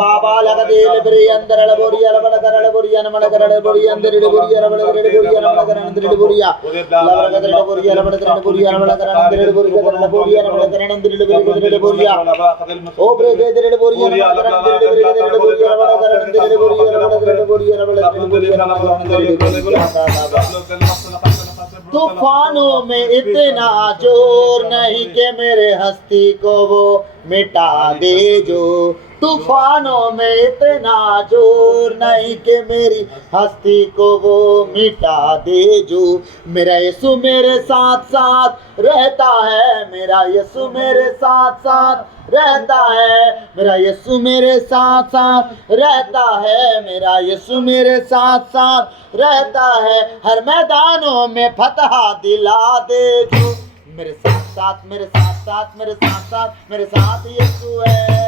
बाबा लगा दे ले अंदर ले बोरिया लगा कर ले बोरिया न मन कर ले बोरिया अंदर ले बोरिया लगा ले बोरिया न मन कर अंदर ले बोरिया लगा कर ले बोरिया लगा कर ले बोरिया न मन कर अंदर ले बोरिया कर ले बोरिया न मन कर अंदर ले बोरिया ओ ब्रे दे ले बोरिया न मन कर अंदर ले बोरिया न मन कर अंदर ले बोरिया न मन कर बोरिया न मन तूफानों में इतना जोर नहीं कि मेरे हस्ती को वो मिटा दे जो तूफानों में इतना जोर नहीं कि मेरी हस्ती को वो मिटा दे जो मेरा यीशु मेरे साथ साथ रहता है मेरा यीशु मेरे साथ साथ रहता है मेरा यीशु मेरे साथ साथ रहता है मेरा यीशु मेरे साथ साथ रहता है हर मैदानों में फतह दिला दे जो मेरे साथ साथ मेरे साथ साथ मेरे साथ साथ मेरे साथ यीशु है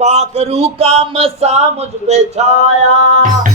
पाखरू का मसा मुझ पे छाया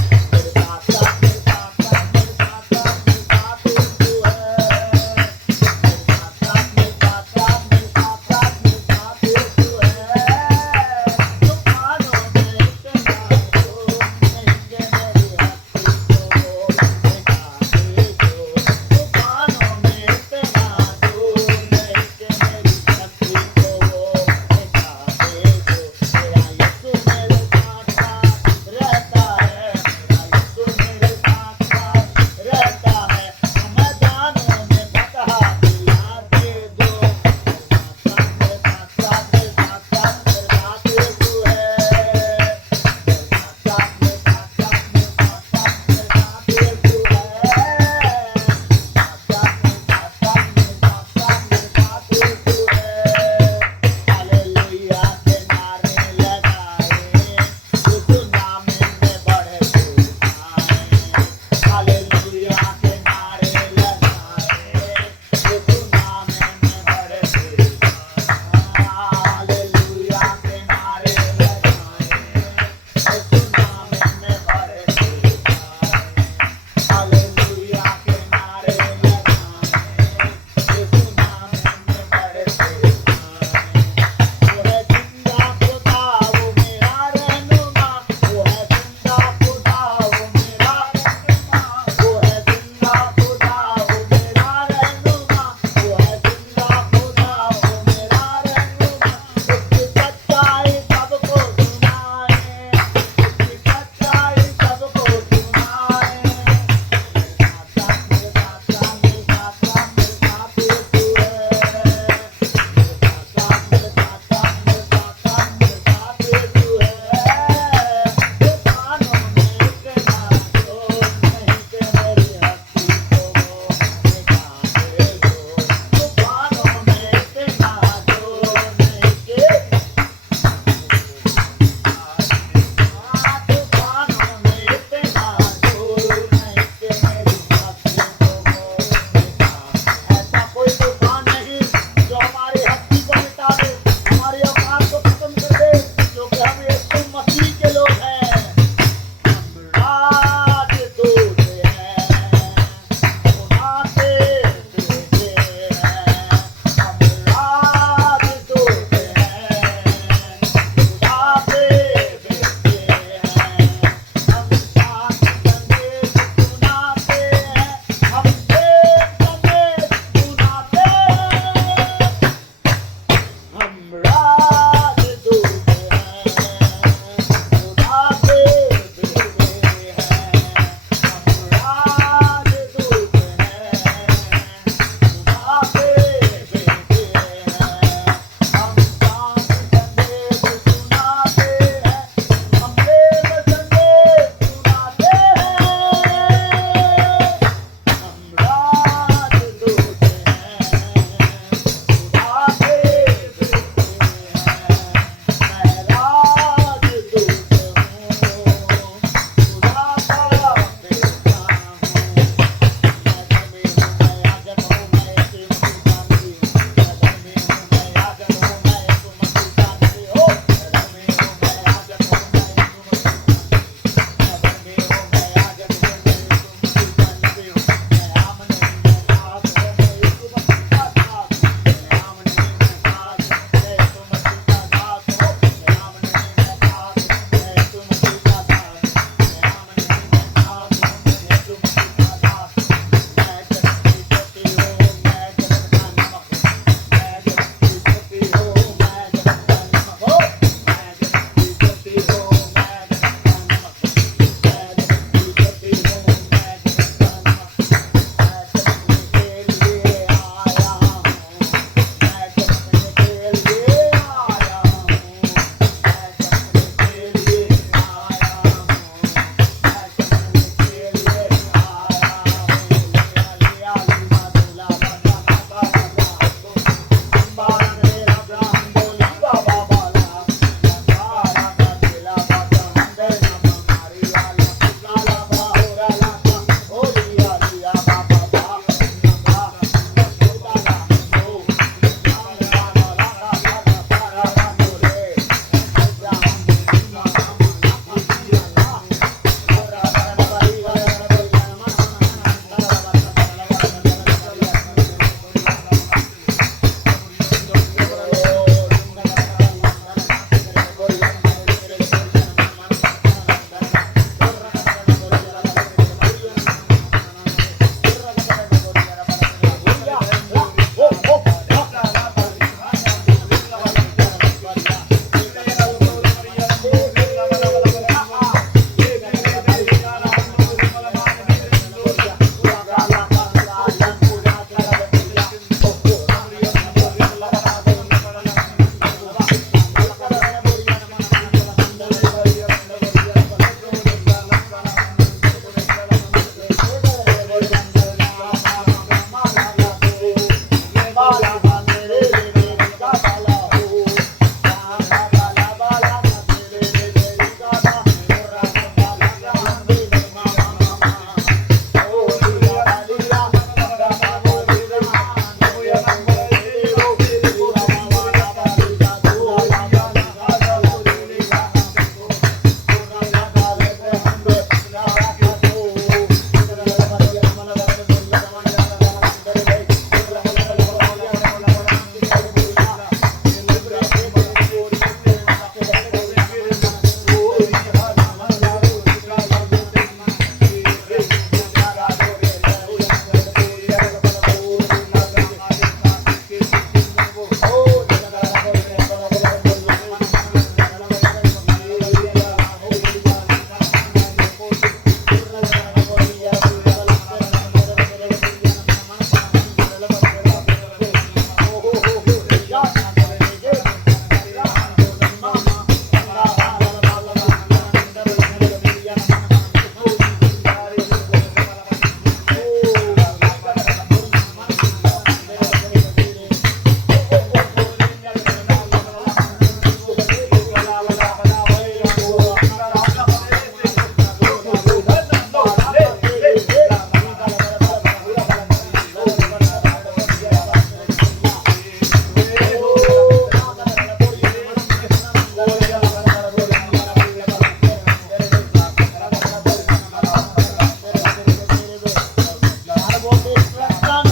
for destruction.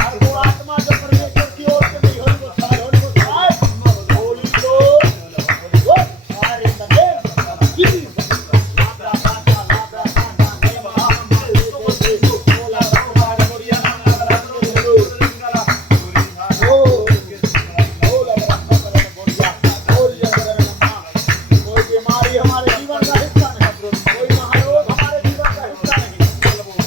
हर वो आत्मा जो परमेश्वर की ओर से नहीं, Holy Ghost fire, Holy Ghost fire, Holy Ghost, what? Fire in the name of Jesus. कोई बीमारी हमारे जीवन का हिस्सा नहीं, कोई महारोग हमारे जीवन का हिस्सा नहीं,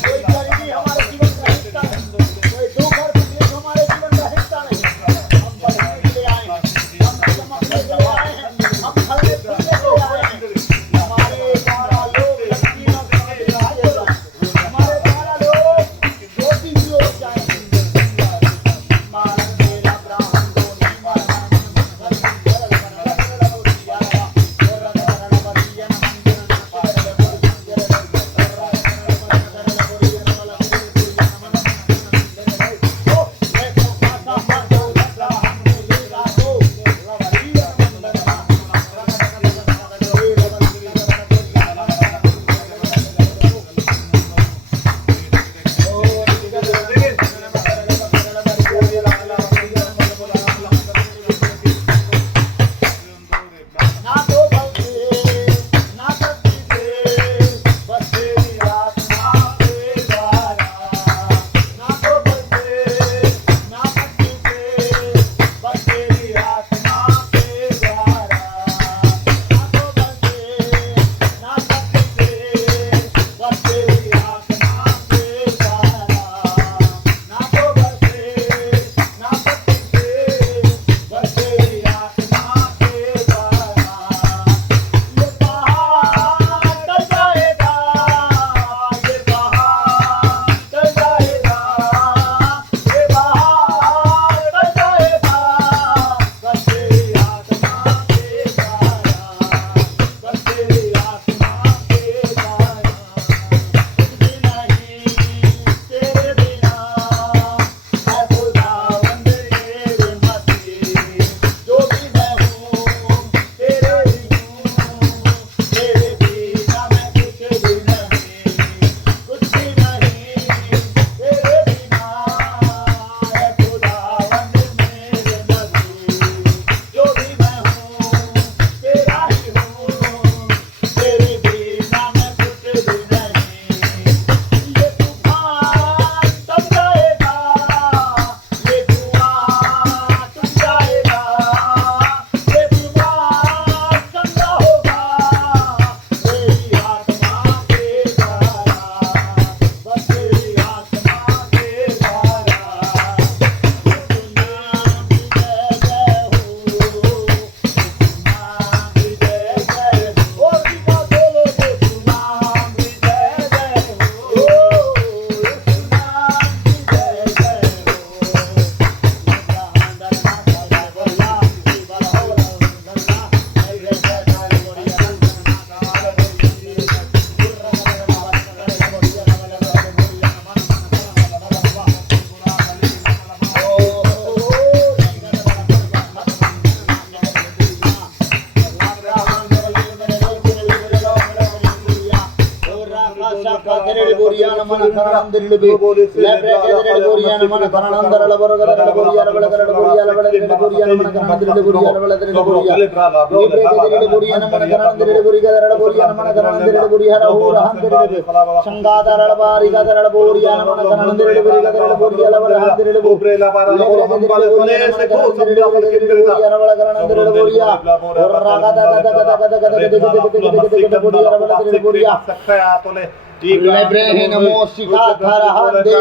कोई गरीबी हमारे जीवन का हिस्सा नहीं, कोई दुख और तकलीफ हमारे जीवन का हिस्सा नहीं। हम बढ़ने के लिए आए हैं, हम चमकने के लिए आए हैं, हम फलने फूलने के लिए आए हैं। हमारे द्वारा लोग लक्ष्मी और समृद्धि दिखाई देगा, हमारे द्वारा लोग ज्योति की ओर जाएंगे। मानव मेरा ब्राह्मण दोनी मानव ना तो भक्ति ना शक्ति से, बस तेरी आत्मा के द्वारा। ना तो भक्ति ना शक्ति से, बस तेरी आत्मा के द्वारा। ना तो भक्ति ना शक्ति से, बस तेरी आत्मा के द्वारा। ना तो भक्ति ना शक्ति से, बस तेरी आत्मा के द्वारा। ये पहाड़ टल जाएगा, ये पहाड़ टल जाएगा, ये पहाड़ टल जाएगा, बस तेरी आत्मा के द्वारा, बस तेरी आत्मा के द्वारा। कुछ भी नहीं तेरे बिना, मैं खुदावंद तेरे मसीह। जो भी मैं हूँ तेरे ही हूँ, तेरे बिना मैं कुछ भी नहीं, कुछ भी नहीं तेरे बिना, मैं खुदावंद मेरे मसीह। जो भी मैं हूँ तेरा ही हूँ, तेरे बिना मैं कुछ भी नहीं। ये तूफान दब जाएगा, ये धुआं टूट जाएगा, ये बीमार चंगा होगा, तेरी आत्मा के द्वारा, बस तेरी आत्मा के द्वारा। यीशु नाम की जय जय हो, यीशु नाम की जय जय हो, और सीधा बोलो यीशु नाम की जय जय हो, यीशु नाम की जय जय हो। Lebrehin musika tarahande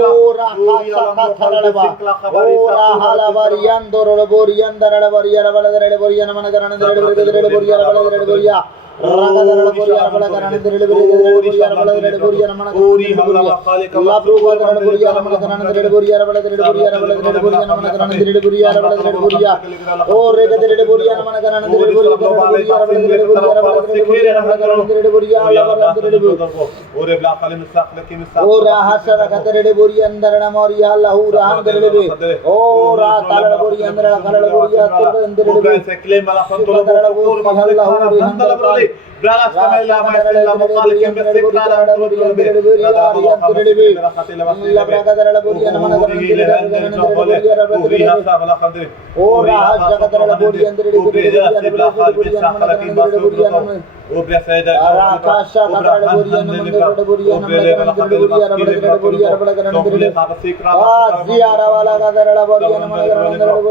labora kasaka taralaba ora halabarian doroborian darabarian baladreborian managaran dreborian baladreboria ragadara boria balagaran dreborian baladreboria managaran labru baladreboria managaran dreborian baladreboria managaran dreborian baladreboria o regadreboria managaran dreborian ora hasara kadrede bori andara moriya lahura andrede ora talala bori andara kalala boriya andrede Brala Samela Masela Mokal Kembe Sekrala Tolbe Rada Bolo Khambe Rakatela Vasila Labrakadara Buriana Managara O Raja Kadara Buriana Rakasha Kadara Buriana Ziara Vala Kadara Buriana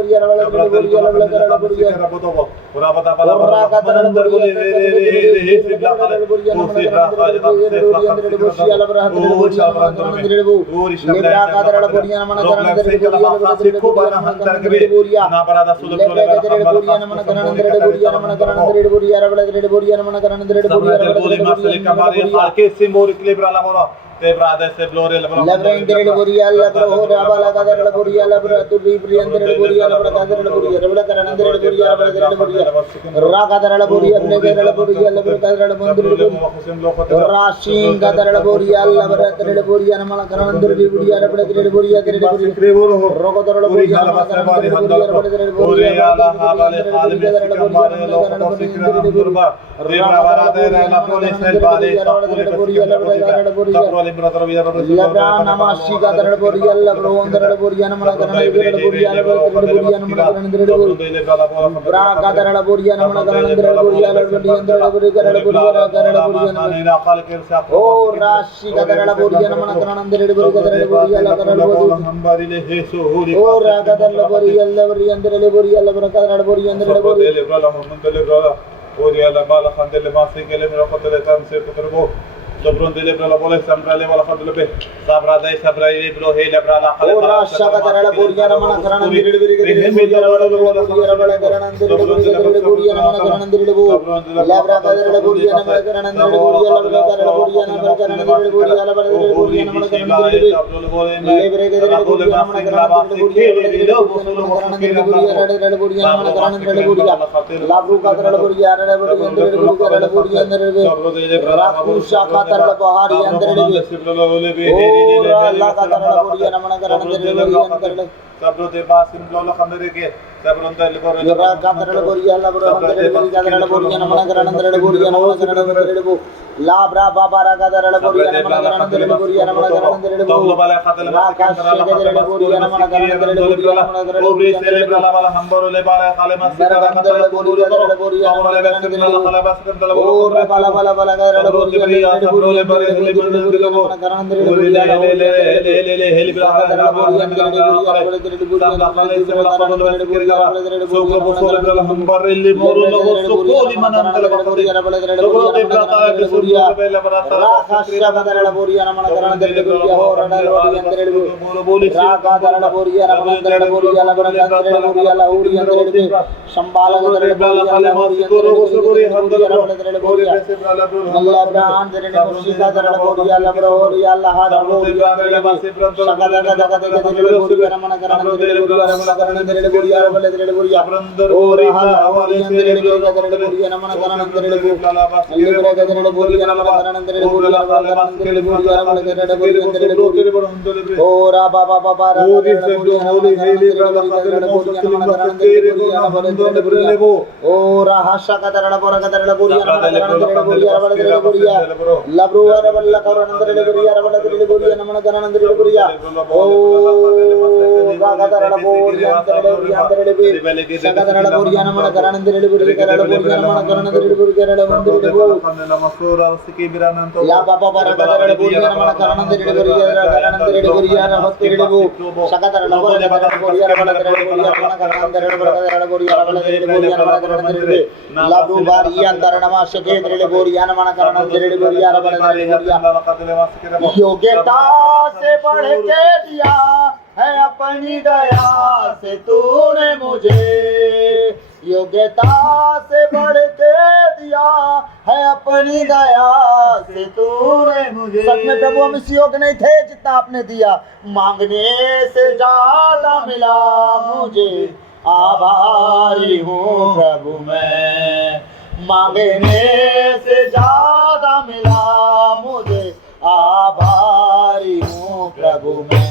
Lebra indere Buria Labra Rabala Kadara Buria Labra to be Briandere Buria Labra Kadara Buria Rabla Karandere Buria Rakadara Buria Negara Buria Labra Kadara Manduru Rashin Kadara Buria Labra Buria Namala Karandere Buria Rabla Buria Rokodara Buria Labra Namashi Kadara Buria Labra Wandara Buria Namala Karandere Buria Labra Buria Namala Karandere Bra Kadara Buria Namala Karandere Buria Labra Oh Rashi Kadara Buria Namala Karandere Buria Labra Oh Rakadara Buria Labra Yandere Buria Labra Kadara Buria Yandere Buria Labala Khandele Masikele Mirakotel Tamse Kuterbo Sobron de Lebra la bola Sambrale wala Khandele Sabra dai Sabra Lebro He Lebra la Khala Oh Rasha Kadara Buria Namala Karandere Buria Labra Buria Namala Karandere Labra Kadara Buria Namala Karandere Buria Labra Kadara Buria Namala Karandere Buria Labra Buria Namala Karandere Lebre Kadara Buria Namala Karandere Buria Buria Namala Karandere Buria Labru Kadara Buria Buria Rakusha Kadara Bahari Andere Oh Allah Kadara Buria Namala Karandere Buria Sabro de Basim Lola Khandere ke Sabron de Lebra Kadara Buria Labra Kadara Buria Namala Karandere Buria Namala Karandere Labra Babara Kadara Buria Namala Karandere Buria Namala Karandere Bala Khatala Kadara Buria Namala Karandere Buria Namala Karandere Celebra la Bala Hamboro le Bala Khalema Kadara Buria Namala Karandere Oh Bala Bala Bala Kadara Buria Namala Karandere Buria योग्यता से बढ़ के दिया है अपनी दया से तूने मुझे योग्यता से बढ़ के दिया है अपनी दया से तूने मुझे सच में प्रभु हम इस योग्य नहीं थे जितना आपने दिया मांगने से ज्यादा मिला मुझे आभारी हूँ प्रभु मैं मांगने से ज्यादा मिला मुझे आभारी हूँ प्रभु मैं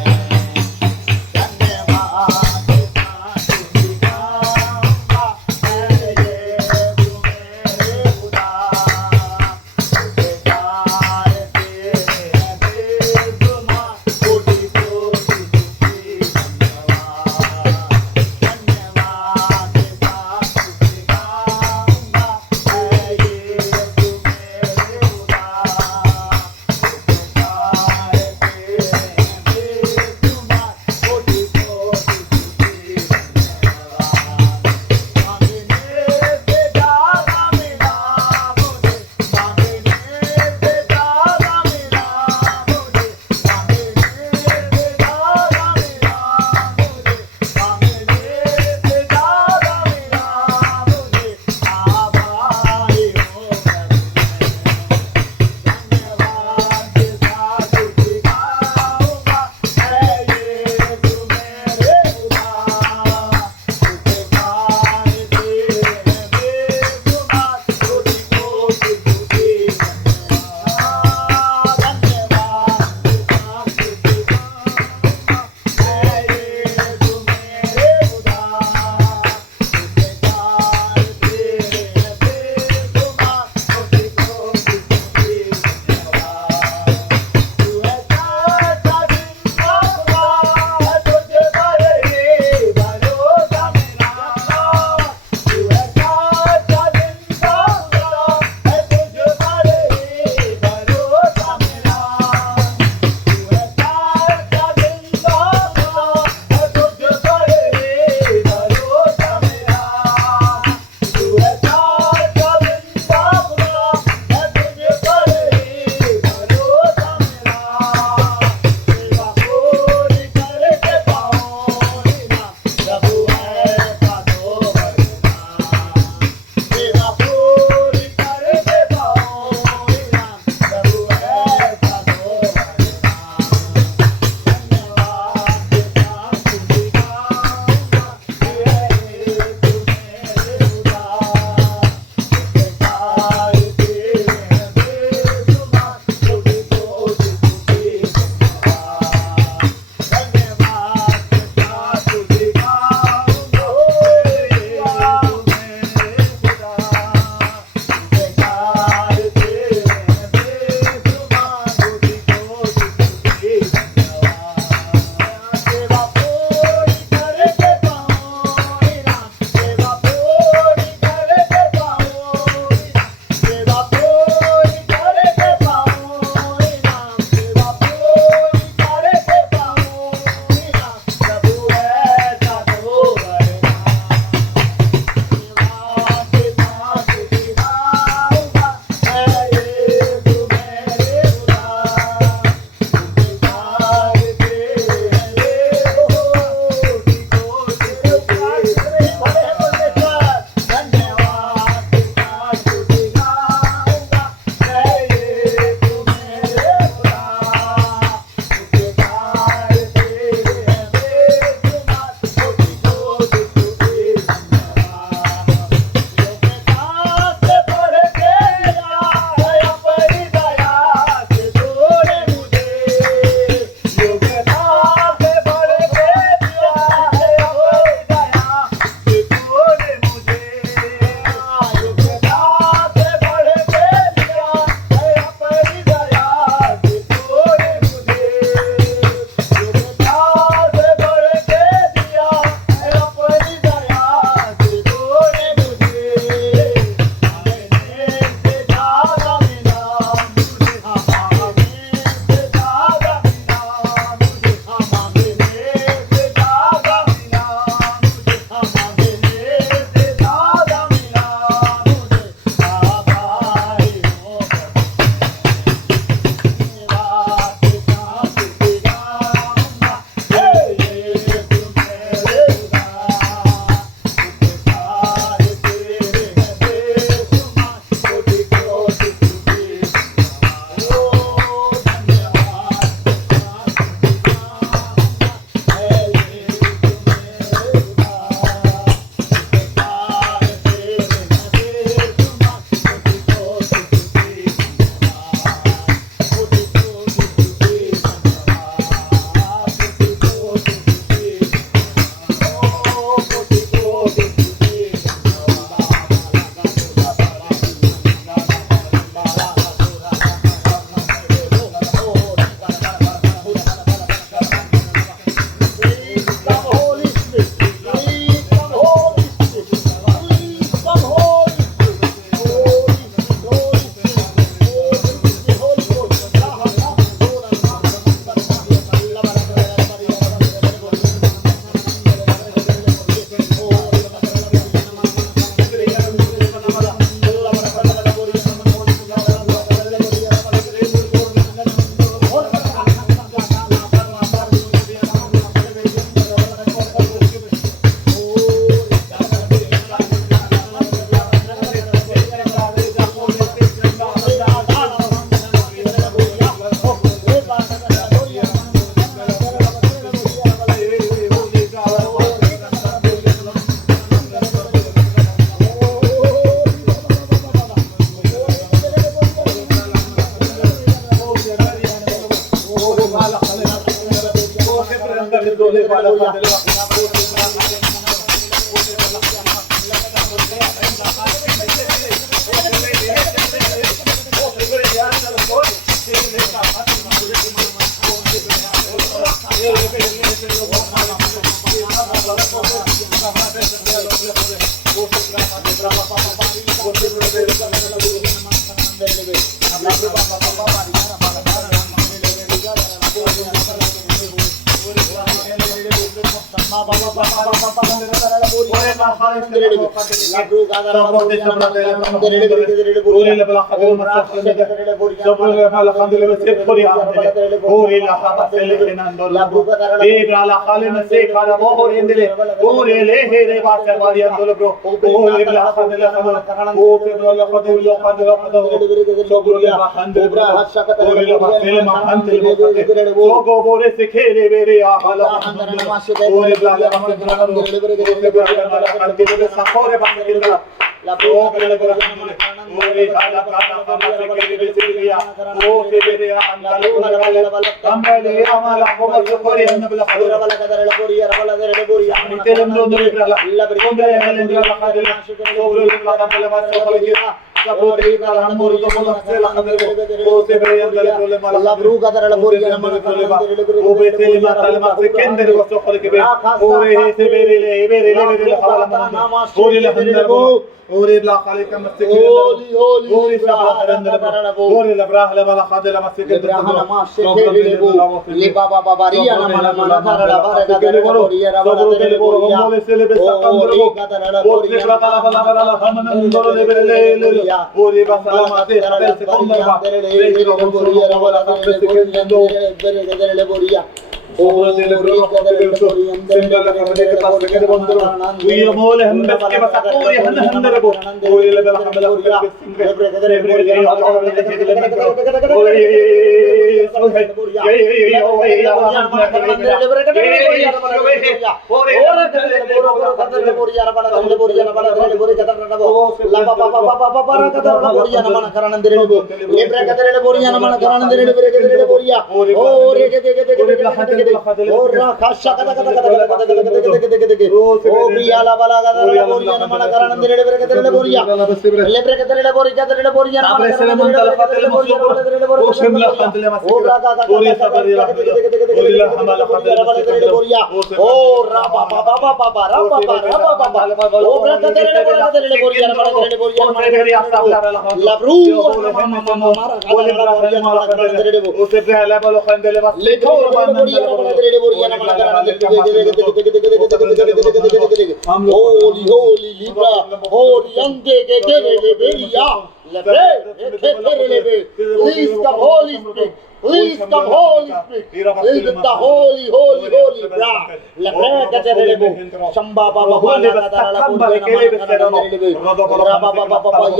Please come, Holy Spirit. Please the holy, holy, holy, bra. Lebreka terelebo. Shamba baba baba kadara puri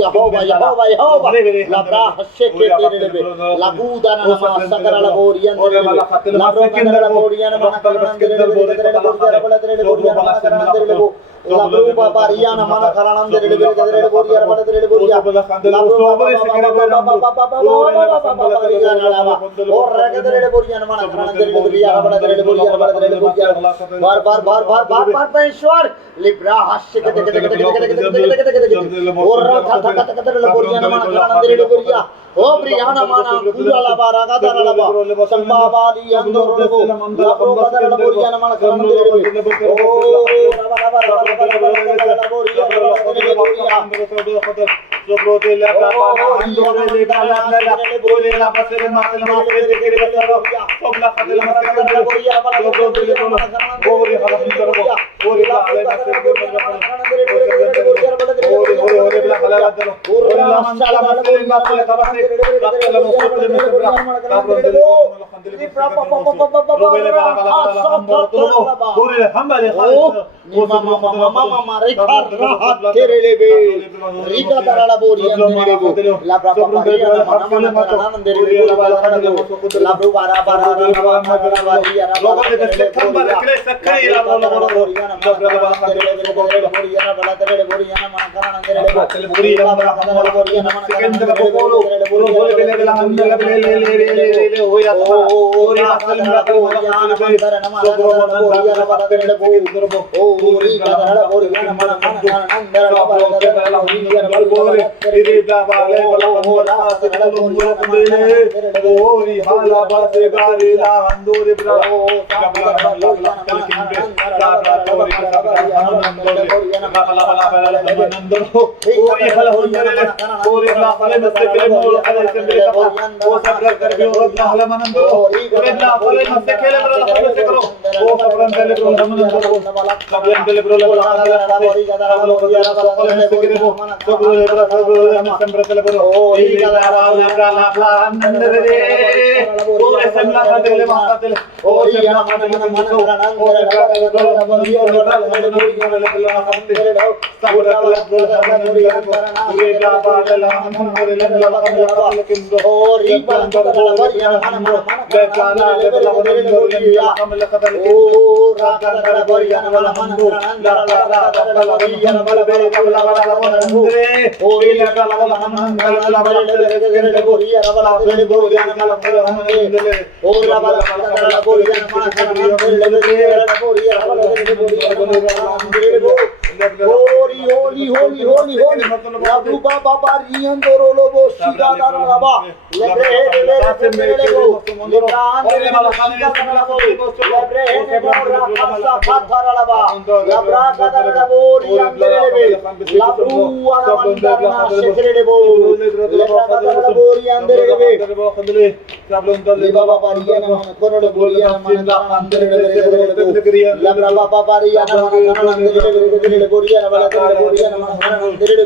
Jehovah, Jehovah, Jehovah. Labra hasheke terelebe. Labuda na nama sakara laborian terelebe. Labro kadara laborian mana karan terelebe. Terelebo. Labru baba riana mana karan terelebe. Terelebo bala terelebo. Labru baba और रगदरे बोरियान माना करंदरे बोरिया बड़ा दरे बोरिया बड़ा दरे बोरिया बार बार बार बार बार बार परमेश्वर लिब्रा हास्य के और रखा था कतरे बोरियान माना करंदरे बोरिया ओ ब्रियाना माना पूरा लबा रागा दरा लबा संभावाली अंदर रो लाब्रो कतरे बोरियान माना करंदरे ओ रबा रबा रबा बोरिया बोरिया जो प्रोते ला पाना अंदर ले बाला ला बोले ला बसले मातल मातल के करो सब ला खदल मत बोरिया बाला जो प्रोते ले बोरे हला अंदर बोरे ला ले बसले बोरे बोरे बोरे ला खला अंदर बोरे ला मंशाला बसले मातल का बसले ला मुसले में सबरा ताबरो दे बोरे ला बाला अंदर तो बोरे हम वाले खाली मामा रे खा रहा तेरे ले बे रिका तरला बोरिया तेरे बो ला बाबा माना नंदे रे लाब्रो बारा बारा वालिया लोगों ने सितंबर के सक्रिय ला बोरिया ना बोरिया बड़ा तेरे बोरिया ना माना करा नंदे रे भूरी हमरा हमरा बोरिया नमन सेकंड को बोलो बोले बेले बेला अंदर ले ले ले ले ले ले हो या ओरी असल मेरा बोरिया नमन कर नमन बोरिया नमन कर बोल ओरी गदर बोरिया नमन अंदर के बेला बोरिया नमन बोल रे बाले बला होला से बोले ओरी हाला बासे गारीला अंदूरी ब्रा गबला गबला कलकिन पे सारा बोरी बला बला बला नंदन ओरी हाला होंदरे ओरी हाला वाले मस्ते के मोल वाले से मेरे का वो सब कर भी और ना हाला मनंदो ओरी हाला वाले मस्ते के मेरे ला से करो वो सब रन दे ब्रो मनंदो सब रन दे ब्रो ला बोरी गदा बोरी वाले मस्ते के वो सब ब्रो हम संब्रत ले ब्रो ओरी गदा वाले का ला नंदरे ओरे समला का दे माता दे ओरी या मन मन मन ओरे का बोरी और बोरी वाले सब ओरे का बादल हम ओरे लेकिन ओरी बंदर बोरिया मन मन बेचाना ले बला बोरिया हम लकदल के ओ रात बोरिया मन मन ला ला ला बोरिया बल बे बला बला बोरे ओरी लगा ला हम ला बला बोरिया बला बे बोरिया मन हम ले ओ ला बला बोरिया मन ले बोरिया बला बोरिया ओरी होली होली होली होली बाबू बाबा बारियन दोरो बो सीधा दारा बाबा लेब्रे ले मेरे को निकान ले वाला सीधा दारा बो लेब्रे ने बोरा खासा खाथारा लबा लबरा कदर बोरी अंदर ले लाबू वाला मंदर ना शेकरे बो लेब्रा कदर बोरी अंदर ले सब लोग ले बाबा बारियन मन कोरड़ बोरिया मन अंदर ले लेब्रा बाबा बारियन मन अंदर ले बोरिया वाला बोरिया मन अंदर ले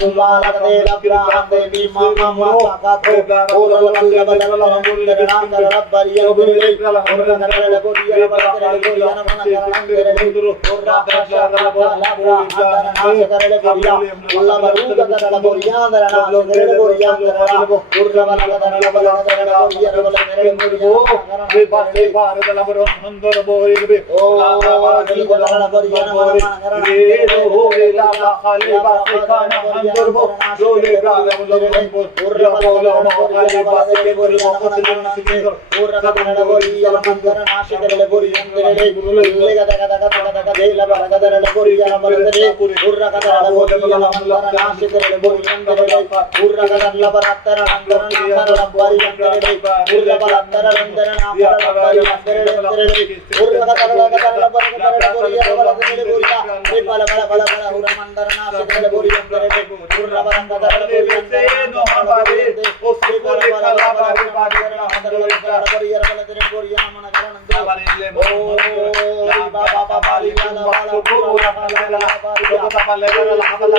सुबाला दे लबरा दे नी मामा का तो और लबला बदला मुंडे नाम कर रब्बरिया बोले और नगरे बोरिया वाला बोरिया मन अंदर ले और रात रात लबरा नाम करे बोरिया अल्लाह बरू का बोरिया अंदर नाम करे बोरिया अंदर और वाला बोरिया वाला रे बासे बार लबरो अंदर बोरिया बे ओ वाला बोरिया मन रे हो ला ला खाली बासे खाना अंदर बो जोले गाले मतलब और बोलो खाली बासे के बोल मोहब्बत लेना सीखेंगे और रगड़ बोरिया मंदर नाश करे बोरिया अंदर ले गदा गदा गदा गदा दे लबा गदा बोरिया मंदर और रगड़ बोरिया मंदर नाश करे बोरिया अंदर और रगड़ लबा तर अंदर नाश बोरिया अंदर और लबा तर अंदर नाश बोरिया अंदर और रगड़ लबा बोरिया बोरिया रे बाला बाला बाला और मंदर नाश करे बोरिया अंदर और लबा तर बोरिया से नो हमारे उससे बोले कला बारे बारे अंदर लबा बोरिया वाला बोरिया मन करण अंदर ओ बाबा बाबा वाला वाला पूरा वाला बारिया बाबा ले वाला हवाला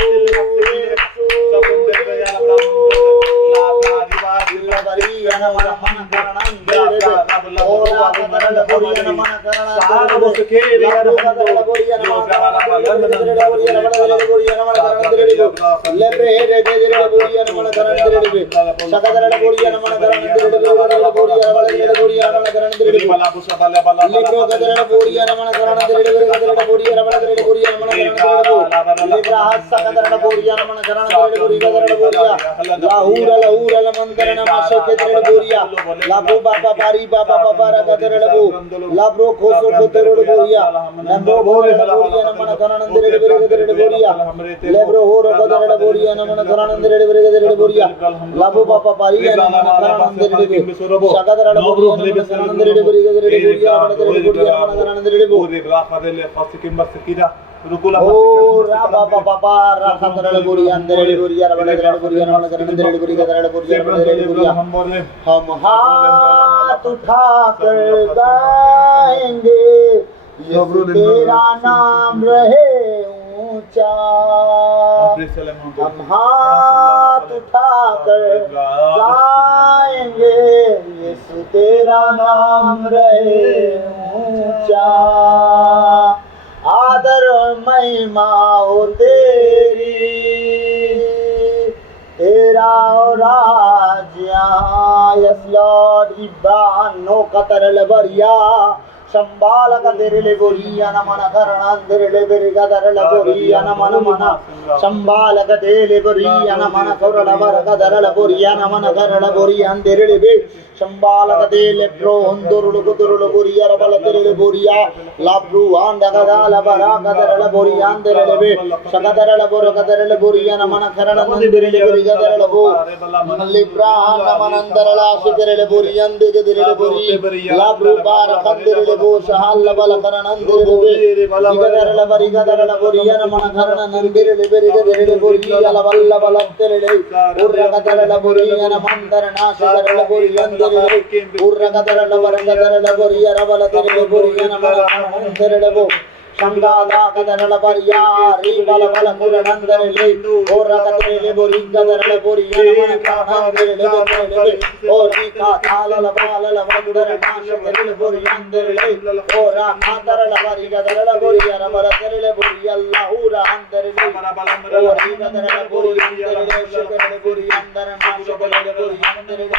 सब अंदर या ला बारिया वाला मन करण अंदर और वाला बोरिया मन करण सार बस के रे बोरिया ले रे रे रे बोरिया मन करण अंदर सकदर बोरिया मन करण अंदर बोरिया वाला बोरिया मन करण अंदर बाला पुसा बाला बाला ले गदर बोरिया मन करण अंदर गदर बोरिया वाला बोरिया मन करण अंदर ले ग्राहक सकदर बोरिया मन करण अंदर गदर बोरिया लाहूर मन करण माशे के दर बोरिया लाबो बाबा बारी बाबा बाबा गदर लबो लाब्रो खोसो खोतरो बोरिया नंदो बोरिया मन करण अंदर गदर बोरिया लेब्रो होर गदर बोरिया मन करण अंदर गदर बोरिया लाबो बाबा बारी मन करण अंदर सकदर बोरिया मन करण अंदर बोरिया मन करण अंदर बोरिया ग्राफादले फसिकिम बसकिदा रुकुला ओ रा बाबा बाबा रा खतरड़ बोरिया अंदर बोरिया रबड़ बोरिया मन करण अंदर बोरिया हम हाथ उठा कर गाएंगे तेरा नाम रहे ऊंचा हम हाथ उठा कर गाएंगे यीशु तेरा नाम रहे ऊंचा आदर महिमा हो तेरी तेरा राज्य यस लॉर्ड इब्रानो कतर लबरिया शंबालक तेरे बोरिया न मन करणंदरे बेरिगा दरल बोरिया न मन मना शंबालक तेरे बोरिया न मन करल बरग दरल बोरिया न मन करल बोरिया अंदरे बे शंबालक तेले प्रो अंदरुल गुदरुल बोरिया रबल तेरे बोरिया लाब्रु आंडगदाल बराग दरल बोरिया अंदरे बे शकदरल बोरग दरल बोरिया न मन करणंदरे बेरिगा दरल बो लिब्रा न मन अंदरल आशकरल बोरिया अंदरे बोरी लाब्रु बार कंदरे बो शहाल बल करणंदरे बे दिगदरल बरिगा दरल बोरिया न मन करणंदरे बेरिगा दरल बोरिया लबल बल तेरे उर्रग दरल बोरिया न मंदर नाशकरल बोरिया उर्रगदरल बरगदरल बोरिया रबल तेरे बोरिया न मन तेरे बो शंगादा गदरल बरिया री बल बल कुरनंदर ले और रगदरल बोरिगदरल बोरिया न मन कांदर ले और री का थालल बालल वंदर नाश करल बोरिया अंदर ले और कांदरल बरिगदरल बोरिया रबल तेरे बोरिया अल्लाह अंदर ले और री गदरल बोरिया अंदर ले शकरल बोरिया अंदर नाश करल बोरिया अंदर ले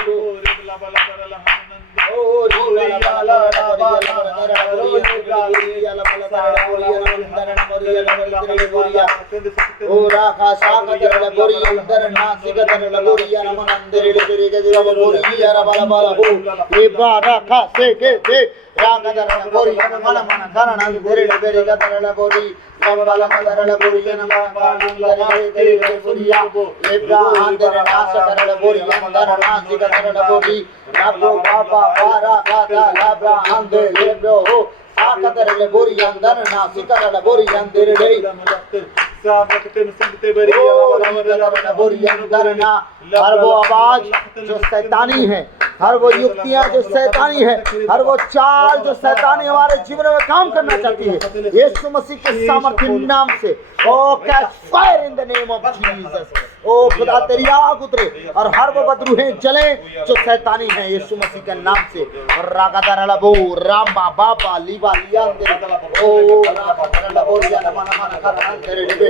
हर वो आवाज जो शैतानी है, हर वो युक्तियां जो शैतानी है, हर वो चाल जो शैतानी हमारे जीवन में काम करना चाहती है, यीशु मसीह के सामर्थ्य नाम से O catch fire in the name of Jesus. ओ खुदा तेरी आग उतरे और हर वो बदरूहें जले जो शैतानी है यीशु मसीह के नाम से। रागादरल बो रामा बाबा लीवा लिया ओ रागादरल बो या मन मन करन तेरे बे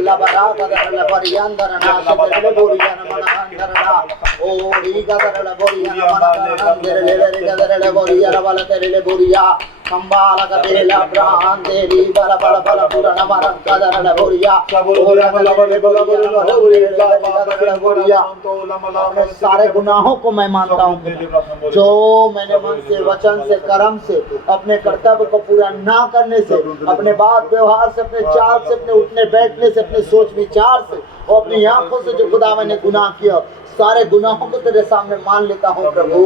लबरागादरल बरियांदर नाश तेरे बो या मन अंदरला ओ रीगादरल बो या मन करन तेरे ले रीगादरल बो या रबल तेरे बोरिया संबालक तेला ब्राह्मण तेरी बल बल बल पुरन मरन कदरल बोरिया सारे गुनाहों को मैं मानता हूँ जो मैंने मन से वचन से कर्म से अपने कर्तव्य को पूरा ना करने से, अपने बात व्यवहार से, अपने चाल से, अपने उठने बैठने से, अपने सोच विचार से और अपनी आंखों से जो खुदा मैंने गुनाह किया, सारे गुनाहों को तेरे सामने मान लेता हूँ। प्रभु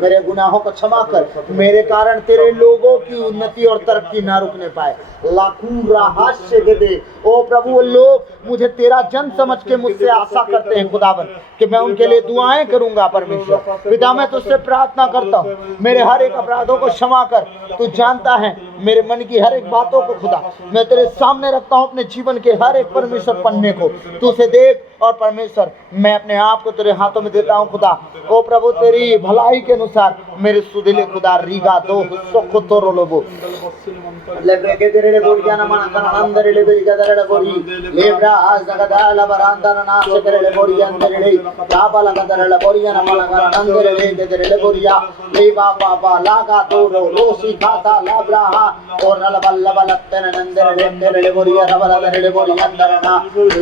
मेरे गुनाहों को क्षमा कर, मेरे कारण तेरे लोगों की उन्नति और तरक्की ना रुकने पाए। लाखों रहस्य दे दे ओ प्रभु। वो लोग मुझे तेरा जन समझ के मुझसे आशा करते हैं खुदावन कि मैं उनके लिए दुआएं करूंगा। परमेश्वर पिता मैं तुझसे प्रार्थना करता हूँ, मेरे हर एक अपराधों को क्षमा कर। तू जानता है मेरे मन की हर एक बातों को खुदा मैं तेरे सामने रखता हूँ, अपने जीवन के हर एक परमेश्वर पन्ने को तू से देख। और परमेश्वर मैं अपने आप को तेरे हाथों में देता हूँ खुदा। ओ प्रभु तेरी भलाई के अनुसार मेरे सुदिले खुदा रीगा दो सुख तो रोलोबो लेब्रे के तेरे बोरिया न मन कर अंदर ले बेरी गदर बोरी लेब्रा आज जगदाल बरांदर ना शकरे बोरिया अंदर ले दाबल गदर बोरिया न मन कर अंदर ले तेरे बोरिया ले बाबा लागा तो रोसी खाता लाब्रा और नल बल्ल बल तन अंदर ले तेरे बोरिया रबल तेरे बोरिया अंदर ना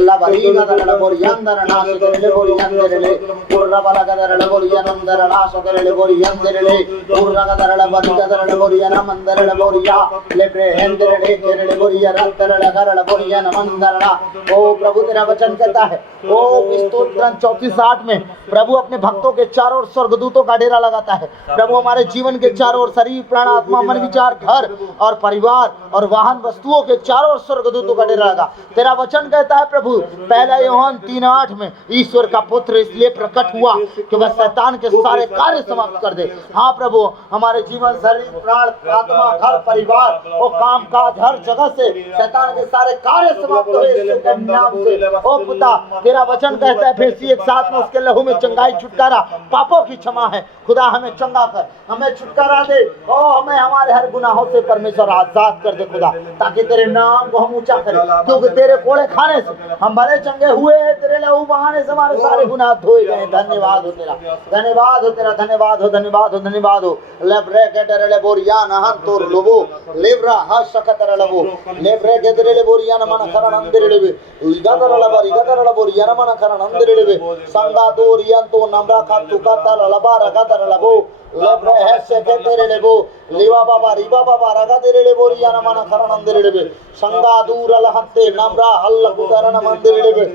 लबरी गदर बोरिया अंदर ना शकरे बोरिया अंदर ले पुर्रा बल गदर बोरिया अंदर ना शकरे बोरिया अंदर ले पुर्रा गदर बल गदर बोरिया न मंदर बोरिया लेब्रे हेंदर ले तेरे बोरिया रंतर लगरल बोरिया न मंदर ना। ओ प्रभु तेरा वचन कहता है ओ स्तोत्र 34:8 में प्रभु अपने भक्तों के चारों ओर स्वर्गदूतों का डेरा लगाता है। प्रभु हमारे जीवन के चारों ओर शरीर प्राण आत्मा मन विचार घर और परिवार और वाहन वस्तुओं के चारों ओर स्वर्गदूतों का डेरा लगा। तेरा वचन कहता है प्रभु पहला यूहन्ना 3:8 में ईश्वर का पुत्र इसलिए प्रकट हुआ कि वह शैतान के सारे कार्य समाप्त कर दे। हाँ प्रभु हमारे जीवन शरीर प्राण आत्मा घर परिवार और काम काज हर जगह से शैतान के सारे कार्य समाप्त हुए यीशु के नाम से। ओ पिता तेरा वचन कहता है फिर 1:7 में उसके लहू में चंगाई छुटकारा पापों की क्षमा है। खुदा हमें चंगा कर, हमें छुटकारा दे और हमें हमारे हर गुनाहों से परमेश्वर परमेश्वर आजाद कर दे खुदा, ताकि तेरे नाम को हम ऊंचा करें, क्योंकि तेरे कोड़े खाने से हम भले चंगे हुए, तेरे लहू बहाने से हमारे सारे गुनाह धोए गए। धन्यवाद हो तेरा, धन्यवाद हो तेरा, धन्यवाद हो, धन्यवाद हो, धन्यवाद हो। लेब्रे के तेरे बोरियान हन तोर लोबो लेब्रा हशकतर लबो लेब्रे के तेरे बोरियान मन करण अंदर लेबे इगादर लबारी इगादर बोरियान मन करण अंदर लेबे संगा दोरियन तो नमरा का तुकातर लबा रगादर लबो लेब्रे हसे के तेरे लेबो लिवा बाबा रिबा बाबा रगा तेरे ले बोरियान मन करण अंदर लेबे संगा दूर लहते नमरा हल्ल कुदरन मंदिर लेबे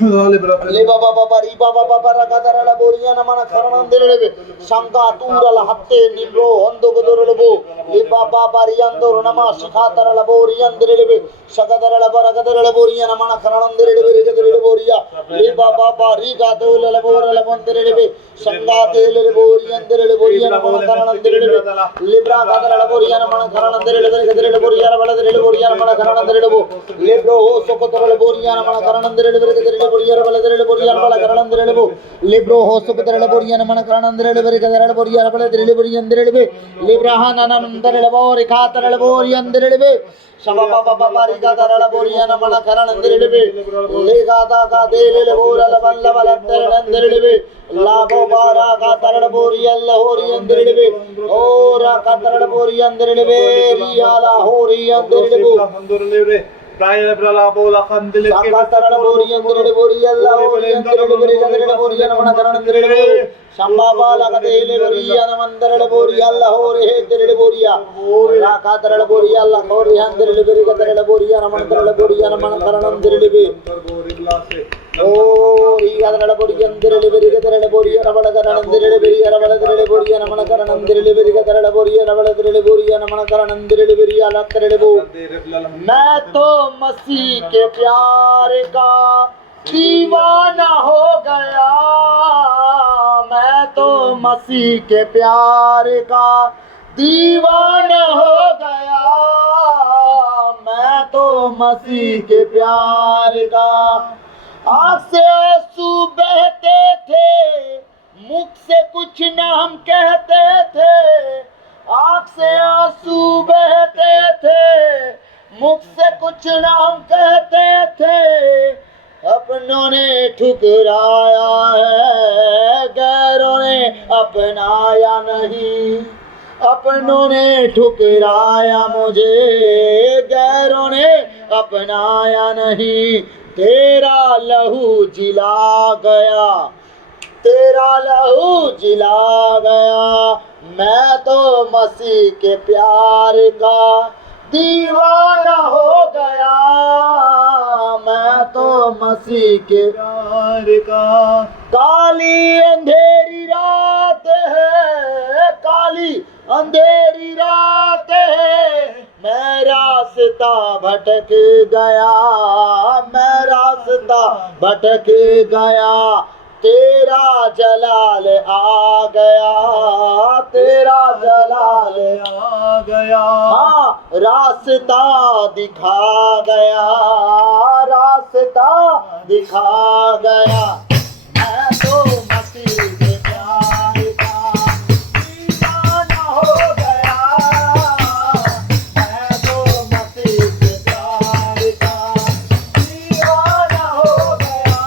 ले बाबा बाबा रिबा बाबा रगादर लबोरियान मन करण अंदर लेबे संगा दूर लहते निब्रो अंदो गदर लेबो ले बाबा बारियंदो नमा शिखातर लबोरियन अंदर लेबे सगदर लबर गदर लबोरियान मन करण अंदर लेबे गदर लेबोरिया ले बाबा बारी गादोल लबोर लबंदर लेबे संगा तेल लेबोरियन अंदर लेबोरियान मन करण अंदर लेबे लिब्रा गादर लबोरियान मन करण अंदर लेबे गदर लेबोरियान बलदर लेबोरियान मन करण अंदर लेबो लेब्रो हो सोकतर लेबोरियान मन करण अंदर लेबे गदर लेबोरियान बलदर लेबोरियान बल करण अंदर लेबो लेब्रो हो सोकतर लेबोरियान मन करण अंदर लेबे गदर लेबोरियान बलदर लेबोरियान अंदर लेबे लिब्रा हनन अंदर लेबो रिखातर लेबोरियान अंदर लेबे शबा बाबा बाबा रिगादर लेबोरियान मन करण अंदर लेबे ले गादा का देल लेबोर लबल लबल अंदर लेबे लाबो बारा का तरड़ बोरी अल्लाह होरी अंदर लेबे ओरा का तरड़ बोरी अंदर लेबे रियाला होरी अंदर लेबो प्राय ब्रला बोला कंदिले के तरड़ बोरी अंदर लेबे बोरी अल्लाह होरी अंदर लेबे गदर बोरियान मन करण अंदर लेबे शंबाबा लगते ले बोरियान मंदर लेबोरी अल्लाह होरी अंदर बोरिया ओरा का तरड़ बोरी अल्लाह होरी अंदर लेबे गदर बोरियान मंदर लेबोरियान मन करण अंदर लेबे ओरी गदर बोरी अंदर लेबे गदर बोरियान बड़ करण अंदर लेबे अरबल दर बोरियान मन करण अंदर लेबे गदर बोरियान बड़ दर बोरियान मन करण अंदर लेबे अल्लाह कर लेबो मैं तो मसीह के प्यार का दीवाना हो गया, मैं तो मसीह के प्यार का दीवाना हो गया, मैं तो मसीह के प्यार का। आँख से आंसू बहते थे, मुख से कुछ ना हम कहते थे, आँख से आंसू बहते थे, मुख से कुछ ना हम कहते थे, अपनों ने ठुकराया है, गैरों ने अपनाया नहीं, अपनों ने ठुकराया मुझे, गैरों ने अपनाया नहीं, तेरा लहू जिला गया, तेरा लहू जिला गया, मैं तो मसीह के प्यार का दीवाना हो गया, मैं तो मसीह के प्यार का। काली अंधेरी रात है, काली अंधेरी रात है, मैं रास्ता भटक गया, मैं रास्ता भटक गया, तेरा जलाल आ गया, तेरा जलाल आ गया, हाँ रास्ता दिखा गया, रास्ता दिखा गया, मैं तो मसीह के प्यार का दीवाना हो गया, मैं तो मसीह के प्यार का दीवाना हो गया,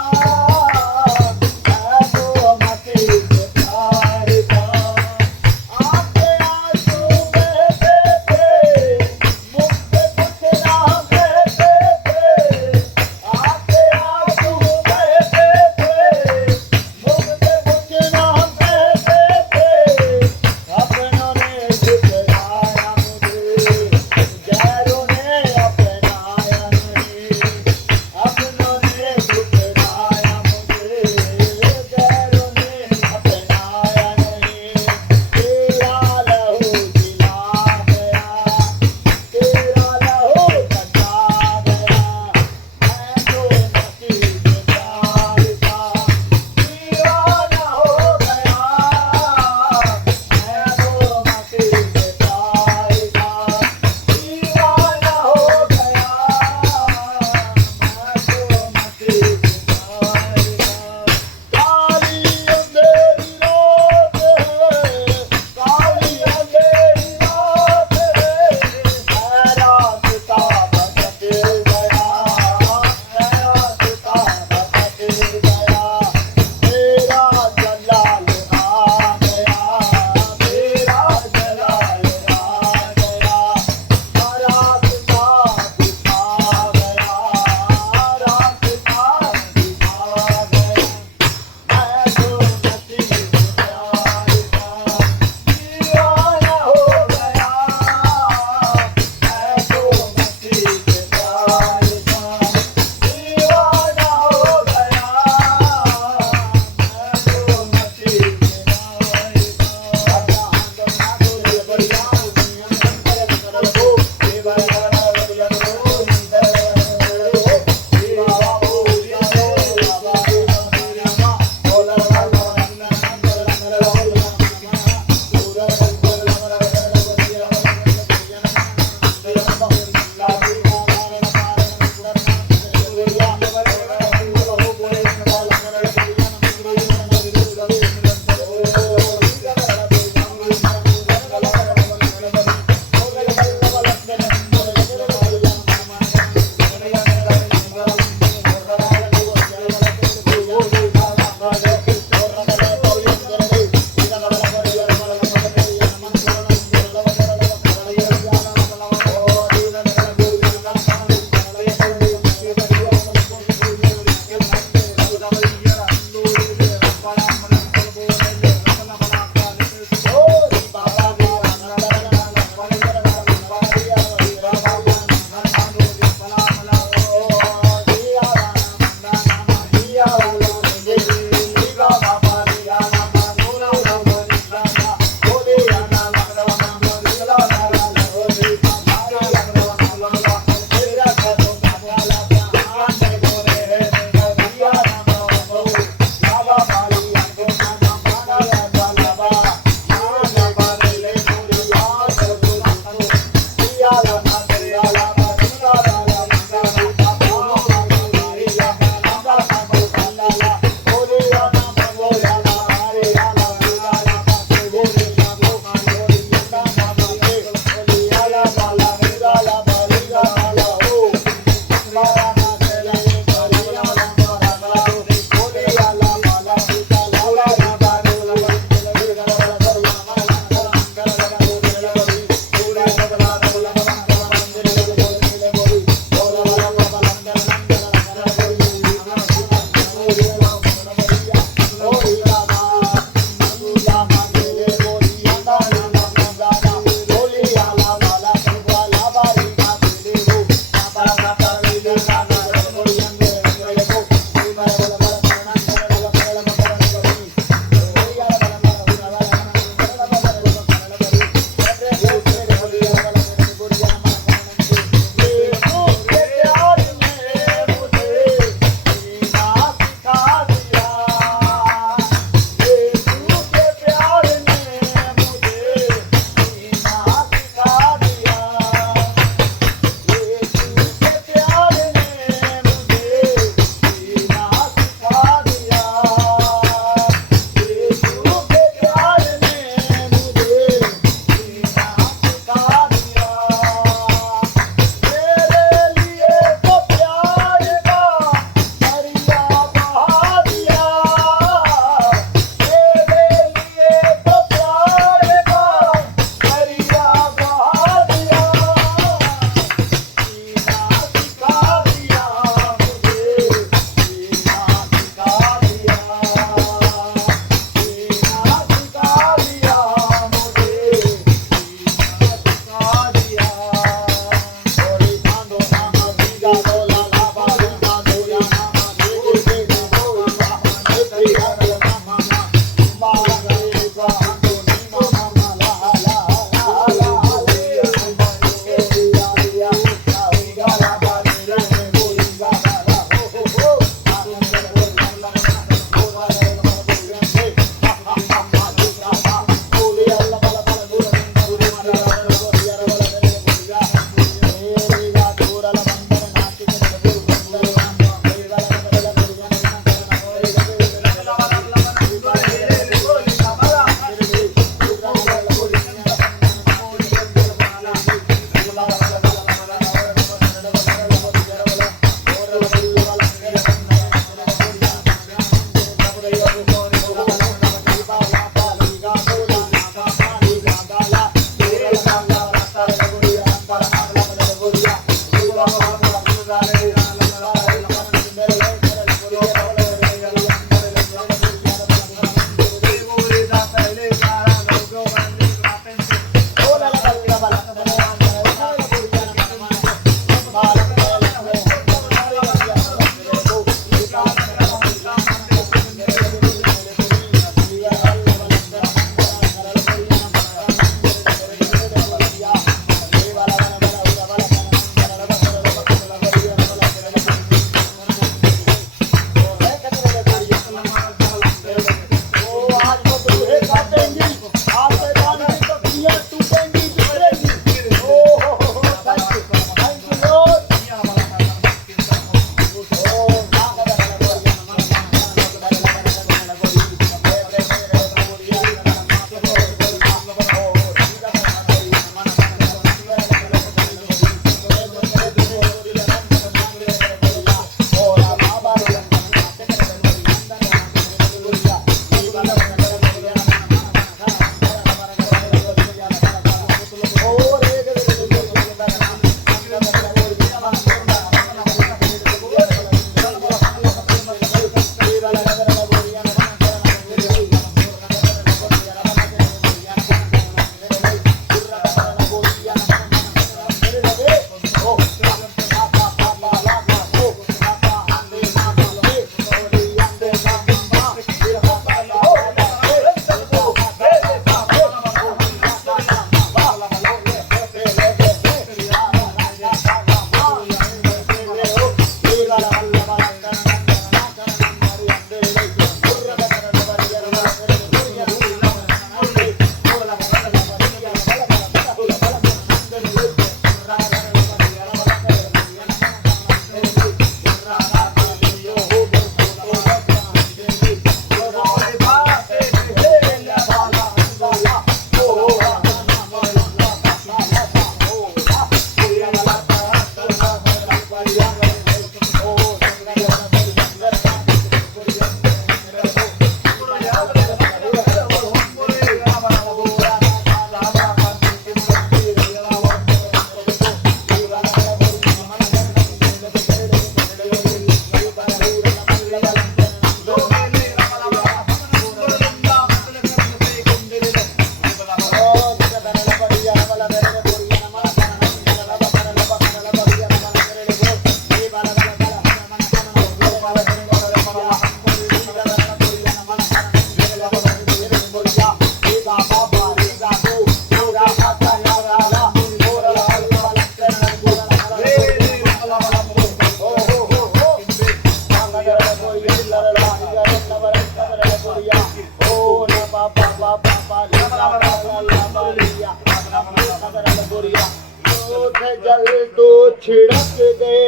जल तू छिड़क दे,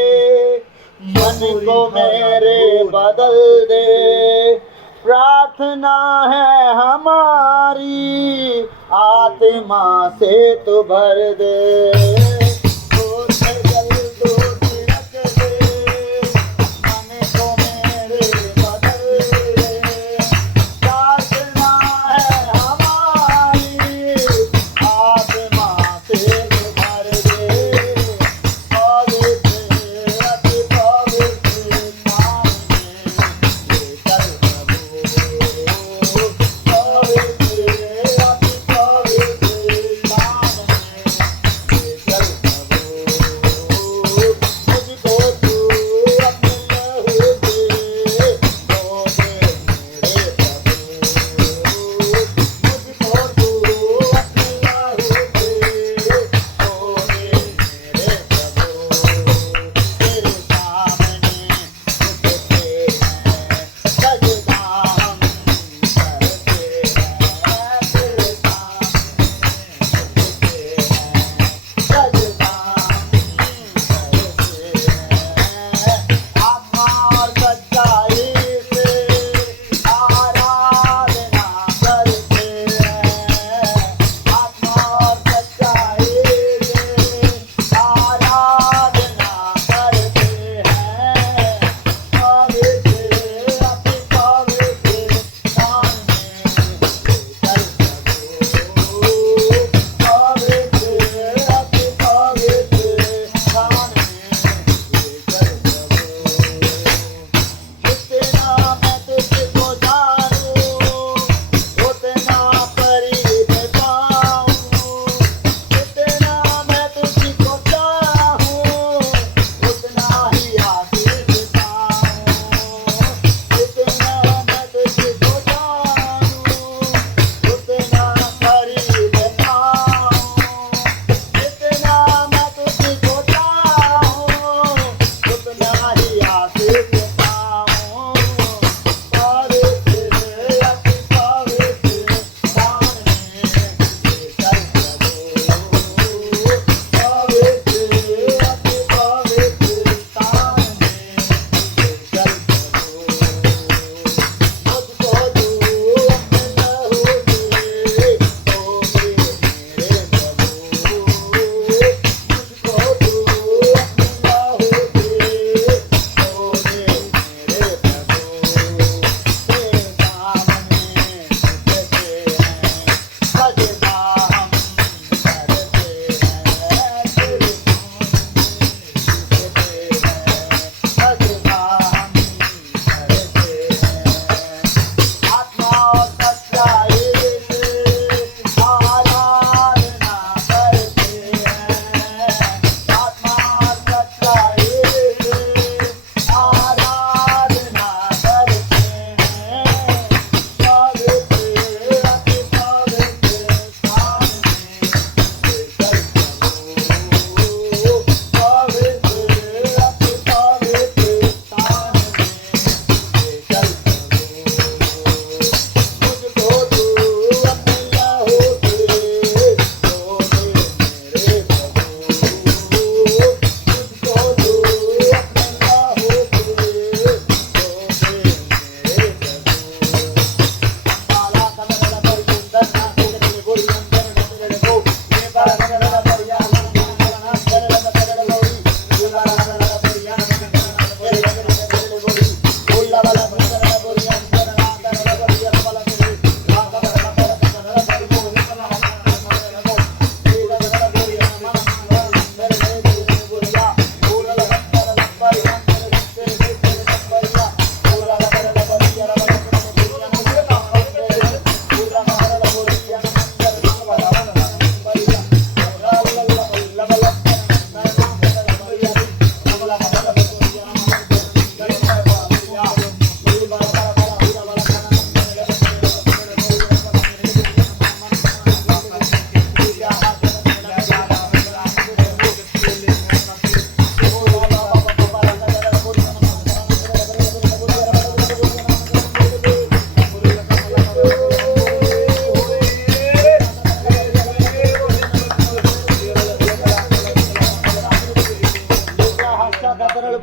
मन को मेरे बदल दे। प्रार्थना है हमारी, आत्मा से तू भर दे। ओट जल तू छिड़क दे, मन को मेरे बदल दे। प्रार्थना है हमारी, आत्मा से तू भर दे। पवित्र अति पवित्र नाम में लेकर प्रभु, पवित्र अति पवित्र नाम में लेकर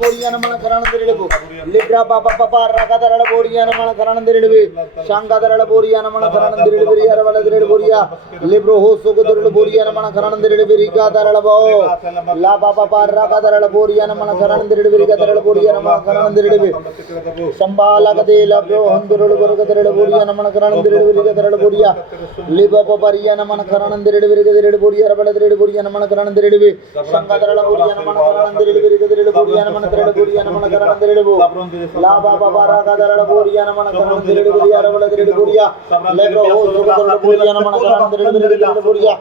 boriya namana karanandiribu libra baba baba rakadara boriya namana karanandiribu shangadara boriya namana karanandiribu yarvala diribu boriya libro hosuguduru boriya namana karanandiribu rigadara bo la baba baba rakadara boriya namana karanandiribu rigadara boriya namana karanandiribu sambala gade labro handuru borgadara boriya namana karanandiribu rigadara boriya liba babariya namana karanandiribu rigadara boriya yarvala diribu boriya namana karanandiribu shangadara boriya namana karanandiribu rigadara boriya namana boriya namana karanandiribu la baba baba rakadara boriya namana karanandiribu yarvala diribu boriya lebro hosuguduru boriya namana karanandiribu rigadara boriya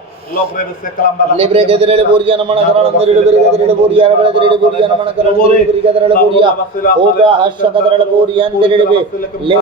libre gedere boriya namana karanandiribu rigadara boriya yarvala diribu boriya namana karanandiribu rigadara boriya oga hasha kadara boriya ndiribu le